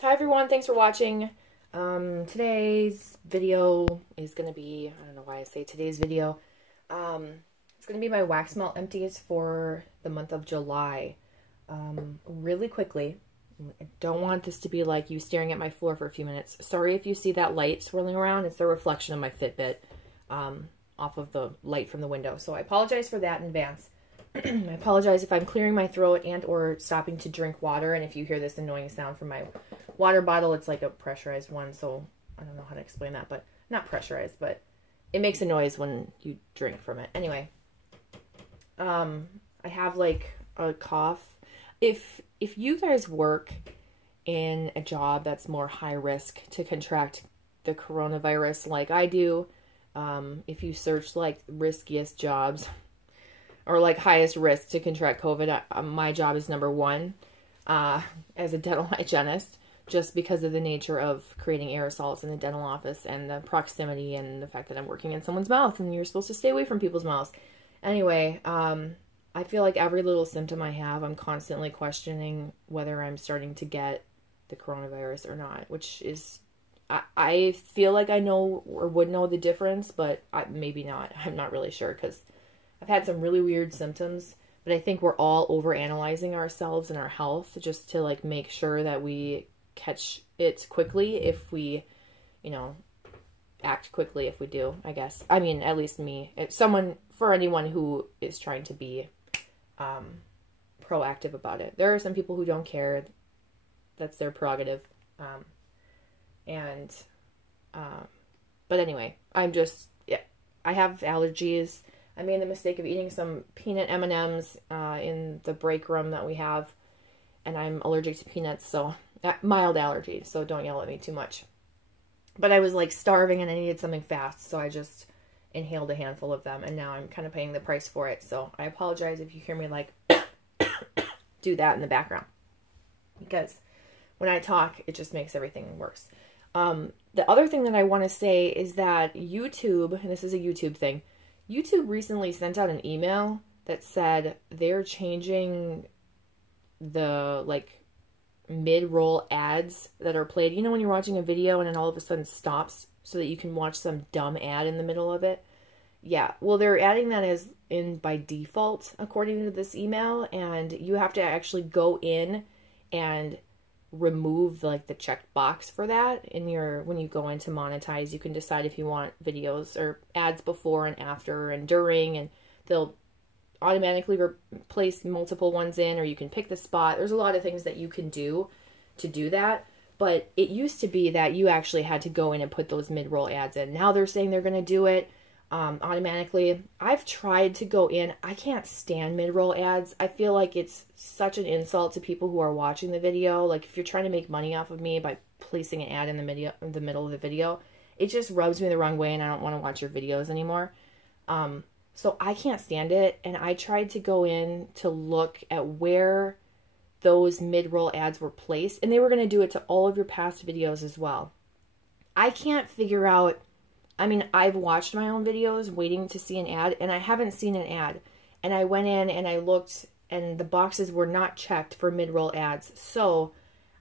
Hi everyone, thanks for watching. Today's video is going to be, I don't know why I say today's video. It's going to be my wax melt empties for the month of July. Really quickly, I don't want this to be like you staring at my floor for a few minutes. Sorry if you see that light swirling around. It's the reflection of my Fitbit off of the light from the window. So I apologize for that in advance. I apologize if I'm clearing my throat and or stopping to drink water, and if you hear this annoying sound from my water bottle. It's like a pressurized one, so I don't know how to explain that, but not pressurized, but it makes a noise when you drink from it. Anyway, I have like a cough. If you guys work in a job that's more high risk to contract the coronavirus like I do, if you search like riskiest jobs or like highest risk to contract COVID, my job is number one as a dental hygienist, just because of the nature of creating aerosols in the dental office and the proximity and the fact that I'm working in someone's mouth and you're supposed to stay away from people's mouths. Anyway, I feel like every little symptom I have, I'm constantly questioning whether I'm starting to get the coronavirus or not, which is, I feel like I know or would know the difference, but maybe not. I'm not really sure because I've had some really weird symptoms, but I think we're all overanalyzing ourselves and our health just to like make sure that we catch it quickly if we, you know, act quickly if we do, I guess. I mean, at least me. For anyone who is trying to be proactive about it. There are some people who don't care. That's their prerogative. But anyway, I have allergies. I made the mistake of eating some peanut M&Ms in the break room that we have, and I'm allergic to peanuts, so mild allergy, so don't yell at me too much. But I was like starving and I needed something fast, so I just inhaled a handful of them, and now I'm kind of paying the price for it. So I apologize if you hear me like do that in the background, because when I talk, it just makes everything worse. The other thing that I want to say is that YouTube, and this is a YouTube thing, YouTube recently sent out an email that said they're changing the like mid-roll ads that are played. You know when you're watching a video and then all of a sudden stops so that you can watch some dumb ad in the middle of it? Yeah, well, they're adding that as in by default according to this email, and you have to actually go in and remove like the checked box for that in your, when you go in to monetize. You can decide if you want videos or ads before and after and during, and they'll automatically replace multiple ones in, or you can pick the spot. There's a lot of things that you can do to do that, but it used to be that you actually had to go in and put those mid-roll ads in. Now they're saying they're going to do it automatically. I've tried to go in. I can't stand mid-roll ads. I feel like it's such an insult to people who are watching the video. Like if you're trying to make money off of me by placing an ad in the middle of the video, it just rubs me the wrong way, and I don't want to watch your videos anymore. So I can't stand it, and I tried to go in to look at where those mid-roll ads were placed, and they were going to do it to all of your past videos as well. I can't figure out, I mean, I've watched my own videos waiting to see an ad, and I haven't seen an ad. And I went in and I looked, and the boxes were not checked for mid-roll ads. So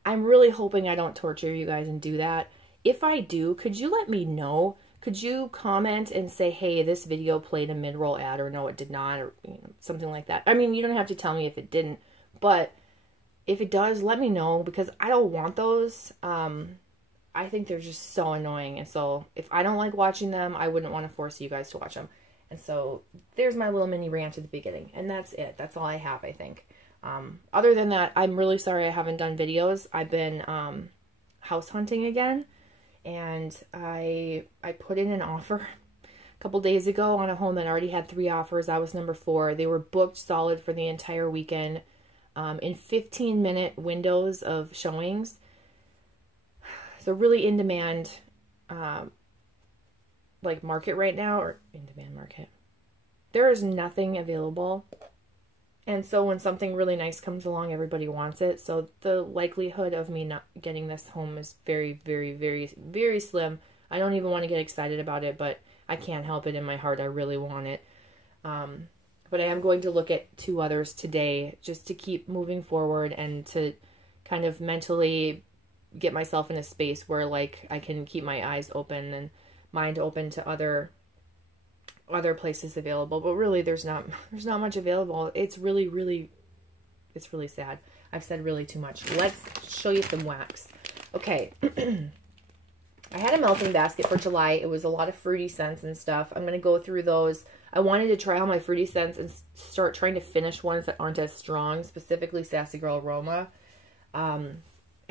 I'm really hoping I don't torture you guys and do that. If I do, could you let me know? Could you comment and say, hey, this video played a mid-roll ad, or no, it did not, or something like that? I mean, you don't have to tell me if it didn't, but if it does, let me know, because I don't want those. I think they're just so annoying, and so if I don't like watching them, I wouldn't want to force you guys to watch them. And so there's my little mini rant at the beginning, and that's it. That's all I have, I think. Other than that, I'm really sorry I haven't done videos. I've been house hunting again. And I put in an offer a couple days ago on a home that already had 3 offers. I was number 4. They were booked solid for the entire weekend in 15-minute windows of showings. So really in demand like market right now, or in demand market. There is nothing available. And so when something really nice comes along, everybody wants it. So the likelihood of me not getting this home is very, very, very, very slim. I don't even want to get excited about it, but I can't help it in my heart. I really want it. But I am going to look at 2 others today just to keep moving forward and to kind of mentally get myself in a space where like I can keep my eyes open and mind open to other places available. But really there's not much available. It's really sad. I've said really too much. Let's show you some wax. Okay. I had a melting basket for July. It was a lot of fruity scents and stuff. I'm going to go through those. I wanted to try all my fruity scents and start trying to finish ones that aren't as strong, specifically Sassy Girl Aroma. And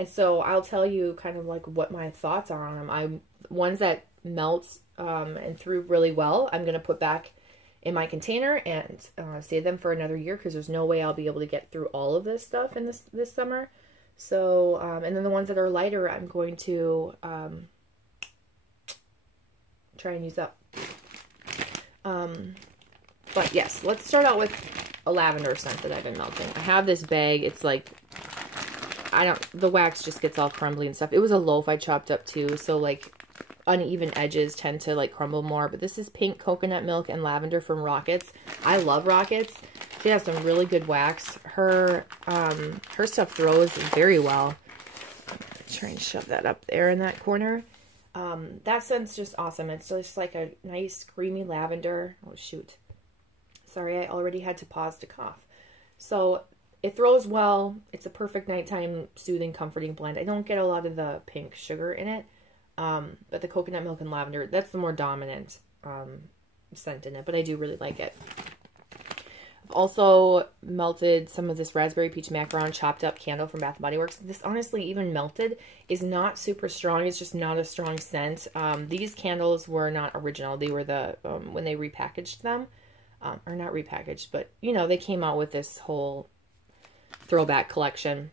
so I'll tell you kind of like what my thoughts are on them. Ones that melt and through really well, I'm going to put back in my container and save them for another year, because there's no way I'll be able to get through all of this stuff in this summer. So, and then the ones that are lighter, I'm going to try and use up. But yes, let's start out with a lavender scent that I've been melting. I have this bag. It's like, the wax just gets all crumbly and stuff. It was a loaf I chopped up too, so like uneven edges tend to like crumble more. But this is pink coconut milk and lavender from Rockets. I love Rockets. She has some really good wax. Her stuff throws very well. Try and shove that up there in that corner. That scent's just awesome. It's just like a nice creamy lavender. Oh shoot. Sorry, I already had to pause to cough. So it throws well. It's a perfect nighttime soothing, comforting blend. I don't get a lot of the pink sugar in it. But the coconut milk and lavender, that's the more dominant scent in it. But I do really like it. I've also melted some of this raspberry peach macaron chopped up candle from Bath & Body Works. This honestly, even melted, is not super strong. It's just not a strong scent. These candles were not original. They were the, when they repackaged them, or not repackaged, but you know, they came out with this whole throwback collection.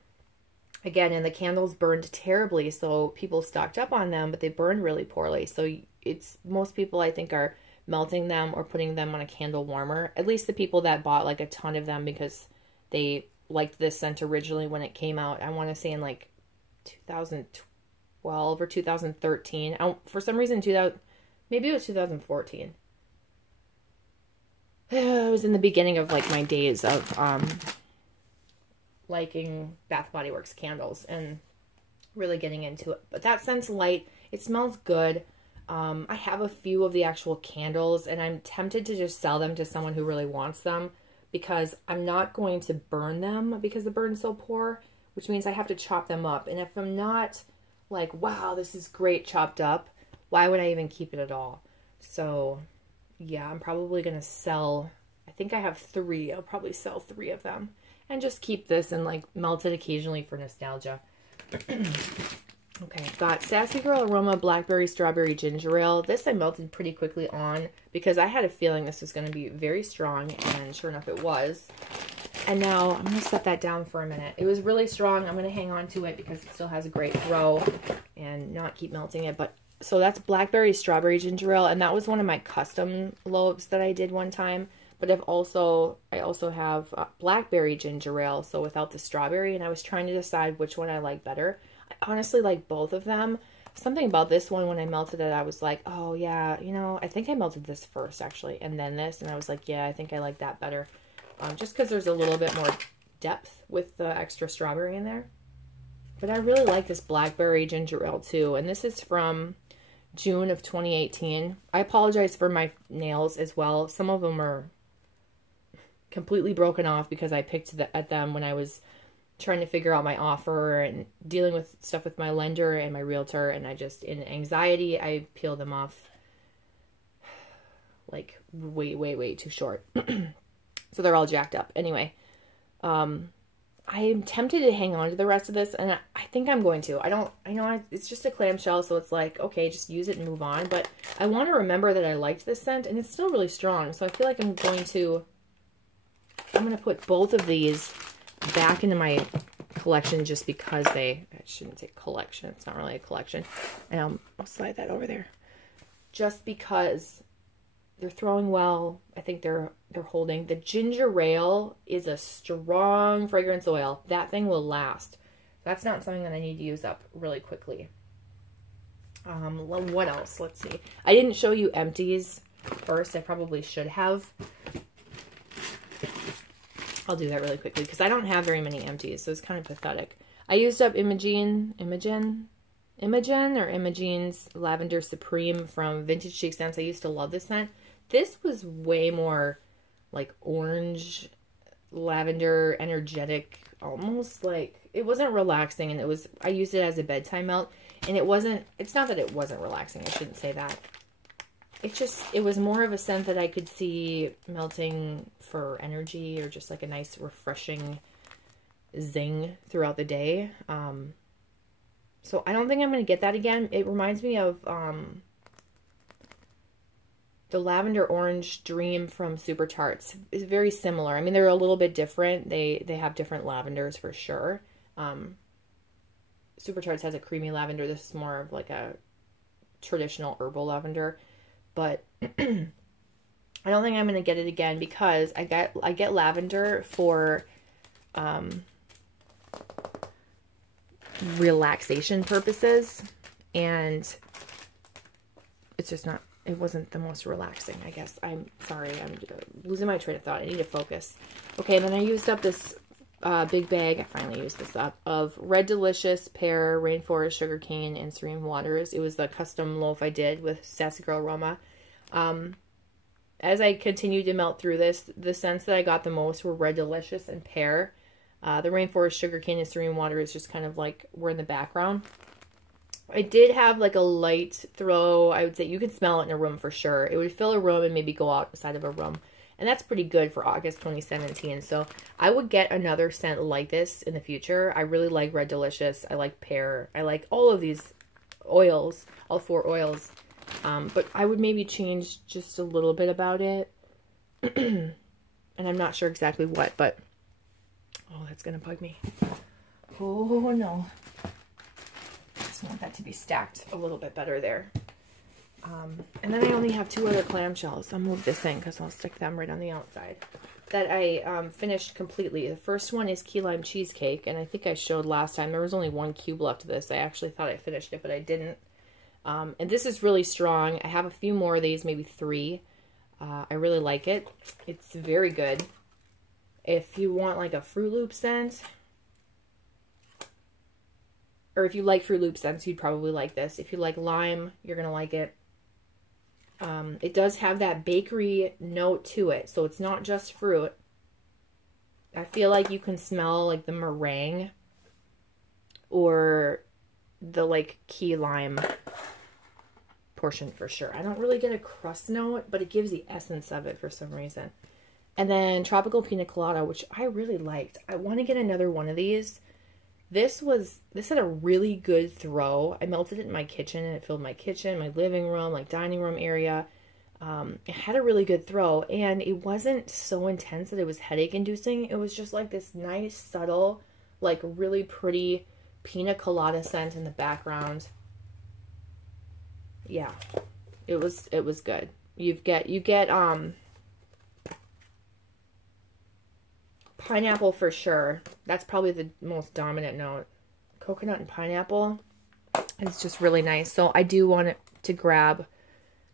Again, and the candles burned terribly, so people stocked up on them, but they burned really poorly. So it's, most people I think are melting them or putting them on a candle warmer. At least the people that bought like a ton of them because they liked this scent originally when it came out. I want to say in like 2012 or 2013. For some reason, maybe it was 2014. It was in the beginning of like my days of liking Bath Body Works candles and really getting into it. But that scent's light. It smells good. I have a few of the actual candles, and I'm tempted to just sell them to someone who really wants them, because I'm not going to burn them because the burn's so poor, which means I have to chop them up. And if I'm not like, wow, this is great chopped up, why would I even keep it at all? So yeah, I'm probably going to sell, I think I have 3. I'll probably sell 3 of them and just keep this and like melt it occasionally for nostalgia. Okay, I've got Sassy Girl Aroma Blackberry Strawberry Ginger Ale. This I melted pretty quickly on because I had a feeling this was going to be very strong, and sure enough it was. And now I'm going to set that down for a minute. It was really strong. I'm going to hang on to it because it still has a great throw and not keep melting it. But so that's Blackberry Strawberry Ginger Ale, and that was one of my custom loaves that I did one time. But I also have Blackberry Ginger Ale, so without the strawberry, and I was trying to decide which one I like better. I honestly like both of them. Something about this one, when I melted it, I was like, oh yeah, you know, I think I melted this first actually, and then this, and I was like, yeah, I think I like that better. Just because there's a little bit more depth with the extra strawberry in there. But I really like this Blackberry Ginger Ale too, and this is from June of 2018. I apologize for my nails as well. Some of them are completely broken off because I picked at them when I was trying to figure out my offer and dealing with stuff with my lender and my realtor, and I just, in anxiety, I peel them off like way too short. So they're all jacked up. Anyway, I am tempted to hang on to the rest of this, and I think I'm going to. I know it's just a clamshell, so it's like, okay, just use it and move on. But I want to remember that I liked this scent, and it's still really strong. So I feel like I'm going to put both of these back into my collection just because I shouldn't say collection. It's not really a collection. And I'll slide that over there. Just because they're throwing well. I think they're holding. The ginger ale is a strong fragrance oil. That thing will last. That's not something that I need to use up really quickly. What else? Let's see. I didn't show you Empties first. I probably should have. I'll do that really quickly because I don't have very many Empties, so it's kind of pathetic. I used up Imogene's Lavender Supreme from Vintage Chic Scents. I used to love this scent. This was way more like orange, lavender, energetic, almost like, it wasn't relaxing, and it was, I used it as a bedtime melt, and it wasn't, it's not that it wasn't relaxing, I shouldn't say that. It's just, it was more of a scent that I could see melting for energy, or just like a nice refreshing zing throughout the day. So I don't think I'm going to get that again. It reminds me of the Lavender Orange Dream from Super Tarts. It's very similar. I mean, they're a little bit different. They have different lavenders for sure. Super Tarts has a creamy lavender. This is more of like a traditional herbal lavender. But I don't think I'm going to get it again because I get lavender for relaxation purposes, and it's just not, it wasn't the most relaxing, I guess. I'm sorry, I'm losing my train of thought. I need to focus. Okay, and then I used up this big bag, I finally used this up, of Red Delicious, Pear, Rainforest, Sugarcane, and Serene Waters. It was the custom loaf I did with Sassy Girl Aroma. As I continued to melt through this, the scents that I got the most were Red Delicious and Pear. The Rainforest, Sugarcane, and Serene Water is just kind of like, we're in the background. I did have like a light throw. I would say you could smell it in a room for sure. It would fill a room and maybe go outside of a room. And that's pretty good for August 2017. So I would get another scent like this in the future. I really like Red Delicious. I like Pear. I like all of these oils, all 4 oils. But I would maybe change just a little bit about it. And I'm not sure exactly what, but... oh, that's going to bug me. Oh, no. I just want that to be stacked a little bit better there. And then I only have 2 other clamshells. I'll move this in because I'll stick them right on the outside. That I finished completely. The first one is Key Lime Cheesecake, and I think I showed last time there was only 1 cube left of this. I actually thought I finished it, but I didn't. And this is really strong. I have a few more of these, maybe 3. I really like it. It's very good. If you want like a Fruit Loop scent, or if you like Fruit Loop scents, you'd probably like this. If you like lime, you're going to like it. It does have that bakery note to it, so it's not just fruit. I feel like you can smell like the meringue or the like key lime portion for sure. I don't really get a crust note, but it gives the essence of it for some reason. And then Tropical Pina Colada, which I really liked. I want to get another one of these. This had a really good throw. I melted it in my kitchen, and it filled my kitchen, my living room, like dining room area. It had a really good throw, and it wasn't so intense that it was headache inducing. It was just like this nice, subtle, like really pretty pina colada scent in the background. Yeah, it was good. You get pineapple for sure. That's probably the most dominant note. Coconut and pineapple. It's just really nice. So I do want to grab,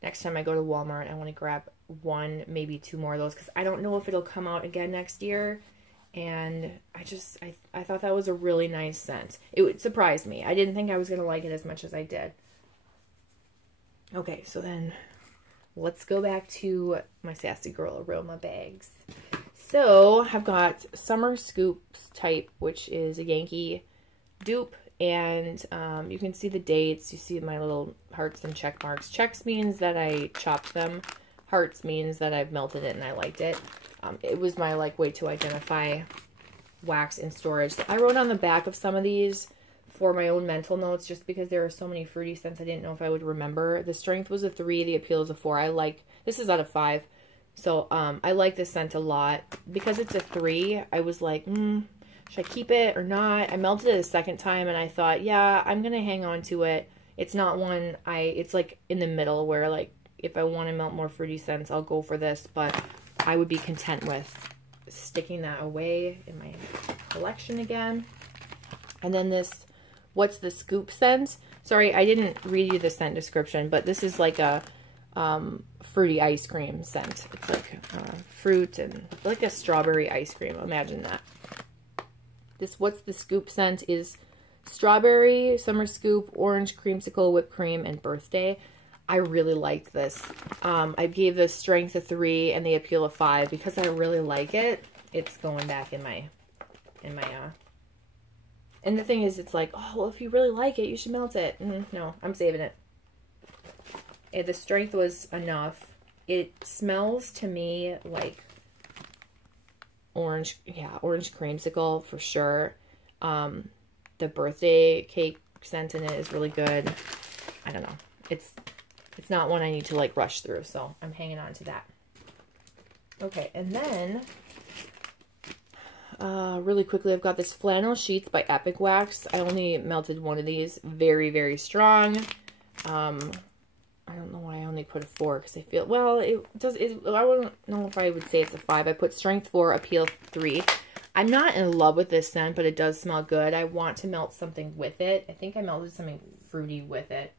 next time I go to Walmart, I want to grab 1, maybe 2 more of those, because I don't know if it'll come out again next year. And I thought that was a really nice scent. It would surprise me. I didn't think I was going to like it as much as I did. Okay, so then let's go back to my Sassy Girl Aroma bags. So I've got Summer Scoops type, which is a Yankee dupe, and you can see the dates. You see my little hearts and check marks. Checks means that I chopped them. Hearts means that I've melted it and I liked it. It was my way to identify wax in storage. So I wrote on the back of some of these for my own mental notes, just because there are so many fruity scents I didn't know if I would remember. The strength was a 3, the appeal is a 4. This is out of 5. So, I like this scent a lot. Because it's a 3, I was like, should I keep it or not? I melted it a second time, and I thought, yeah, I'm going to hang on to it. It's not one it's like in the middle where, like, if I want to melt more fruity scents, I'll go for this. But I would be content with sticking that away in my collection again. And then this, what's the scoop scent? Sorry, I didn't read you the scent description, but this is like a fruity ice cream scent. It's like fruit and like a strawberry ice cream. Imagine that. This what's the scoop scent is Strawberry, Summer Scoop, Orange Creamsicle, Whipped Cream, and Birthday. I really liked this. I gave this strength a 3 and the appeal a 5 because I really like it. It's going back in my and the thing is, it's like, oh, well, if you really like it, you should melt it. No, I'm saving it. The strength was enough. It smells to me like orange, orange creamsicle for sure. The birthday cake scent in it is really good. I don't know. It's not one I need to like rush through, so I'm hanging on to that. Okay, and then really quickly, I've got this Flannel Sheets by Epic Wax. I only melted one of these. Very, very strong. I don't know why I only put a 4 because I feel, well, I don't know if I would say it's a 5. I put strength 4, appeal 3. I'm not in love with this scent, but it does smell good. I want to melt something with it. I think I melted something fruity with it,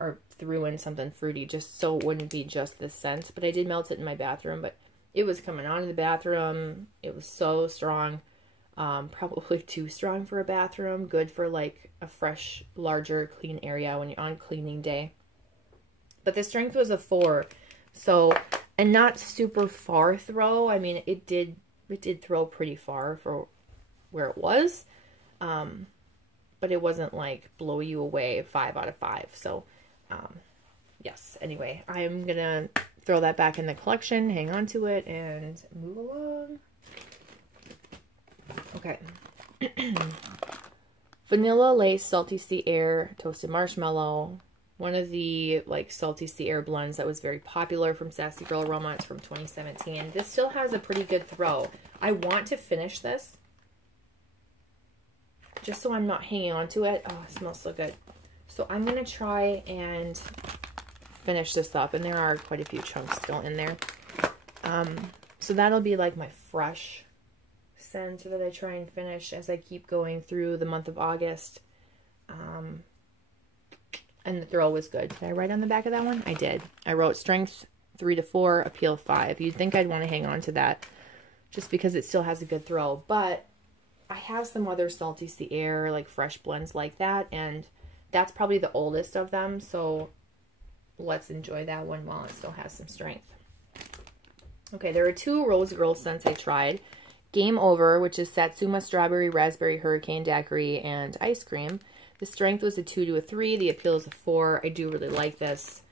or threw in something fruity just so it wouldn't be just this scent. But I did melt it in my bathroom, but it was coming out of the bathroom. It was so strong. Probably too strong for a bathroom. Good for like a fresh, larger, clean area when you're on cleaning day. But the strength was a 4. So, and not super far throw. I mean, it did throw pretty far for where it was. But it wasn't like blow you away 5 out of 5. So, yes. Anyway, I'm going to throw that back in the collection, hang on to it, and move along. Okay. Vanilla Lace Salty Sea Air Toasted Marshmallow. One of the like Salty Sea Air blends that was very popular from Sassy Girl Aroma. It's from 2017. This still has a pretty good throw. I want to finish this just so I'm not hanging on to it. Oh, it smells so good. So I'm going to try and finish this up, and there are quite a few chunks still in there. So that'll be like my fresh scent that I try and finish as I keep going through the month of August. And the throw was good. Did I write on the back of that one? I did. I wrote strength 3 to 4, appeal 5. You'd think I'd want to hang on to that just because it still has a good throw, but I have some other Salty Sea Air, like fresh blends like that, and that's probably the oldest of them, so let's enjoy that one while it still has some strength. Okay, there are 2 Rose Girl scents I tried. Game Over, which is Satsuma Strawberry, Raspberry, Hurricane Daiquiri, and Ice Cream. The strength was a 2 to a 3. The appeal is a 4. I do really like this.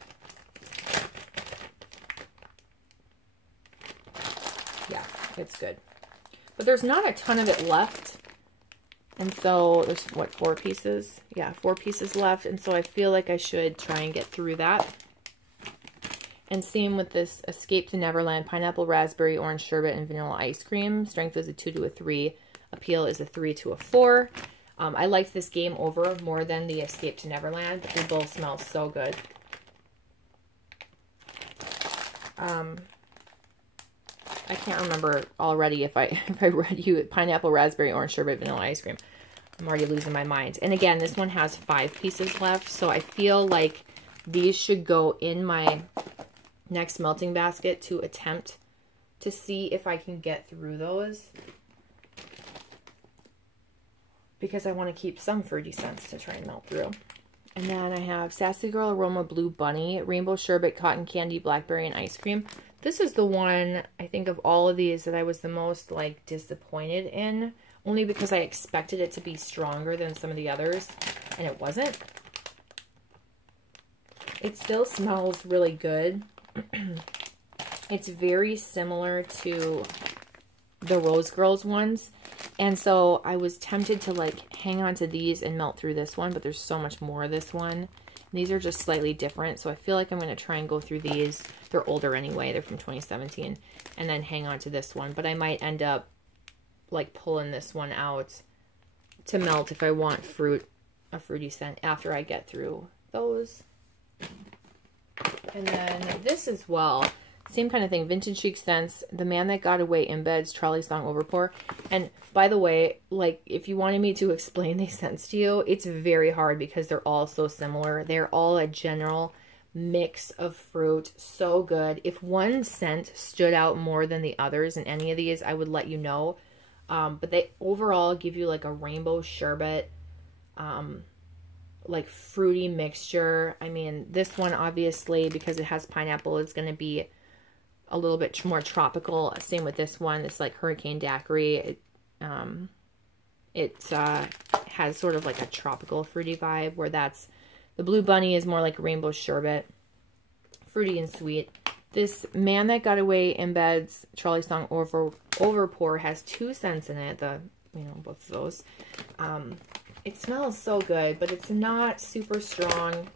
Yeah, it's good. But there's not a ton of it left. And so there's, what, 4 pieces? Yeah, 4 pieces left. And so I feel like I should try and get through that. And same with this Escape to Neverland Pineapple, Raspberry, Orange Sherbet, and Vanilla Ice Cream. Strength is a 2 to a 3. Appeal is a 3 to a 4. I liked this Game Over more than the Escape to Neverland, but they both smell so good. I can't remember already if I read you Pineapple, Raspberry, Orange Sherbet, Vanilla Ice Cream. I'm already losing my mind. And again, this one has 5 pieces left, so I feel like these should go in my next melting basket to attempt to see if I can get through those, because I want to keep some fruity scents to try and melt through. And then I have Sassy Girl Aroma Blue Bunny, Rainbow Sherbet, Cotton Candy, Blackberry, and Ice Cream. This is the one, I think, of all of these that I was the most, like, disappointed in. Only because I expected it to be stronger than some of the others, and it wasn't. It still smells really good. It's very similar to the Rose Girls ones. And so I was tempted to like hang on to these and melt through this one, but there's so much more of this one. And these are just slightly different. So I feel like I'm going to try and go through these. They're older anyway. They're from 2017. And then hang on to this one. But I might end up like pulling this one out to melt if I want a fruity scent after I get through those. And then this as well. Same kind of thing, Vintage Chic Scents, The Man That Got Away Embeds, Trolley Song Overpour. And by the way, like, if you wanted me to explain these scents to you, it's very hard because they're all so similar. They're all a general mix of fruit. So good. If one scent stood out more than the others in any of these, I would let you know. But they overall give you like a rainbow sherbet, like fruity mixture. I mean, this one obviously, because it has pineapple, it's going to be a little bit more tropical. Same with this one. It's like Hurricane Daiquiri. It has sort of like a tropical fruity vibe, where that's the Blue Bunny is more like rainbow sherbet, fruity and sweet. This Man That Got Away Embeds Trolley Song Overpour has 2 scents in it. Both of those. It smells so good, but it's not super strong.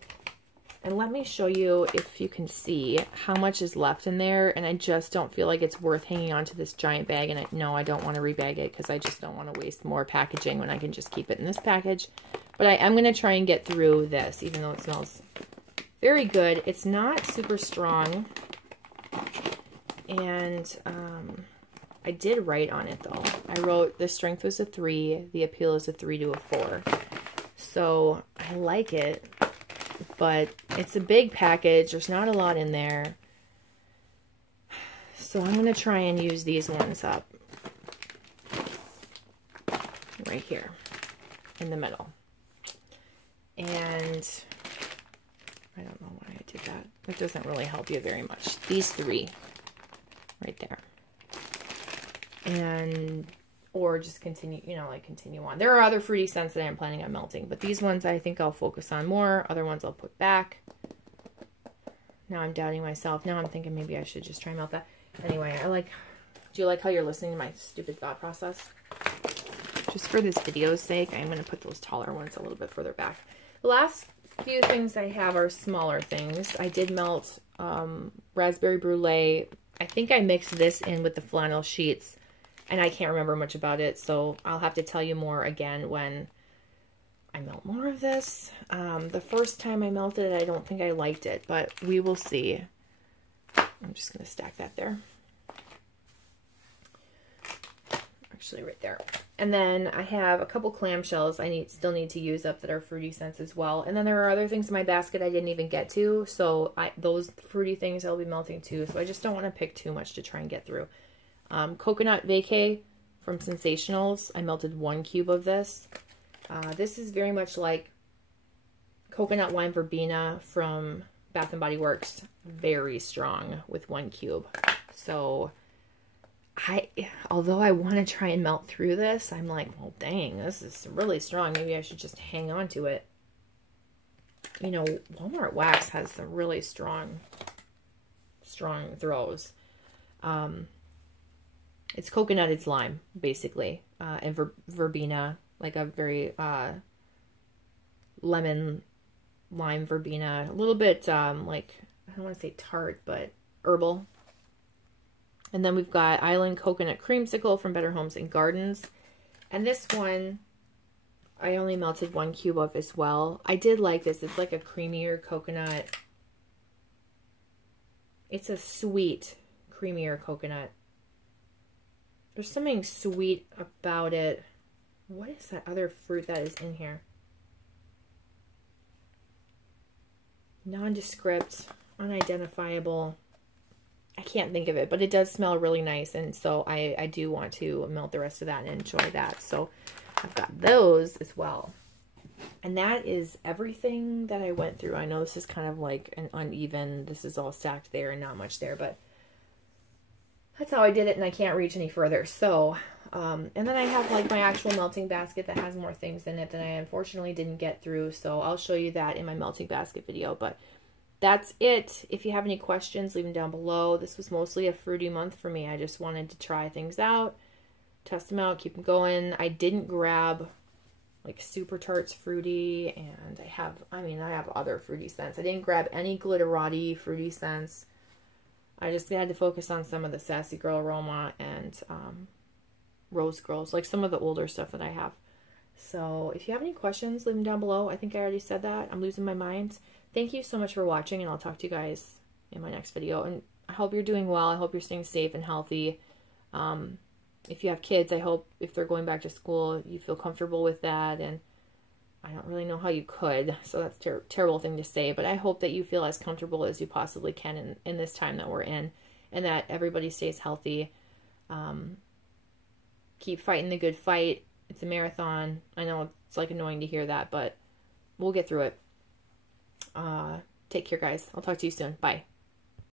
And let me show you, if you can see, how much is left in there. And I just don't feel like it's worth hanging on to this giant bag. And I don't want to rebag it, because I just don't want to waste more packaging when I can just keep it in this package. But I am going to try and get through this, even though it smells very good. It's not super strong. And I did write on it, though. I wrote the strength was a 3, the appeal is a 3 to a 4. So I like it. But it's a big package. There's not a lot in there. So I'm going to try and use these ones up. Right here. In the middle. And I don't know why I did that. It doesn't really help you very much. These 3. Right there. And... or just continue, continue on. There are other fruity scents that I'm planning on melting, but these ones I think I'll focus on more. Other ones I'll put back. Now I'm doubting myself. Now I'm thinking maybe I should just try and melt that. Anyway, do you like how you're listening to my stupid thought process? Just for this video's sake, I'm going to put those taller ones a little bit further back. The last few things I have are smaller things. I did melt raspberry brulee. I think I mixed this in with the flannel sheets. And I can't remember much about it, so I'll have to tell you more again when I melt more of this. The first time I melted it, I don't think I liked it, but we will see. I'm just going to stack that there. Actually, right there. And then I have a couple clamshells I still need to use up that are fruity scents as well. And then there are other things in my basket I didn't even get to, so those fruity things I'll be melting too. So I just don't want to pick too much to try and get through. Coconut Vacay from Sensationals. I melted 1 cube of this. This is very much like Coconut Wine Verbena from Bath & Body Works. Very strong with 1 cube. So, although I want to try and melt through this, I'm like, well, dang, this is really strong. Maybe I should just hang on to it. Walmart Wax has some really strong throws. It's coconut, it's lime, basically, and verbena, like a very lemon lime verbena, a little bit like, I don't want to say tart, but herbal. And then we've got Island Coconut Creamsicle from Better Homes and Gardens, and this one I only melted 1 cube of as well. I did like this. It's like a creamier coconut. It's a sweet, creamier coconut. There's something sweet about it. What is that other fruit that is in here? Nondescript, unidentifiable. I can't think of it, but it does smell really nice. And so I do want to melt the rest of that and enjoy that. So I've got those as well. And that is everything that I went through. I know this is kind of like an uneven, this is all stacked there and not much there, but that's how I did it, and I can't reach any further. So, and then I have like my actual melting basket that has more things in it that I unfortunately didn't get through. So I'll show you that in my melting basket video. But that's it. If you have any questions, leave them down below. This was mostly a fruity month for me. I just wanted to try things out, test them out, keep them going. I didn't grab like Super Tarts fruity, and I have other fruity scents. I didn't grab any glitterati fruity scents. I just had to focus on some of the Sassy Girl Aroma and Rose Girls, like some of the older stuff that I have. So if you have any questions, leave them down below. I think I already said that. I'm losing my mind. Thank you so much for watching, and I'll talk to you guys in my next video. And I hope you're doing well. I hope you're staying safe and healthy. If you have kids, I hope if they're going back to school, you feel comfortable with that. And I don't really know how you could, so that's a terrible thing to say, but I hope that you feel as comfortable as you possibly can in this time that we're in, and that everybody stays healthy. Keep fighting the good fight. It's a marathon. I know it's like annoying to hear that, but we'll get through it. Take care, guys. I'll talk to you soon. Bye.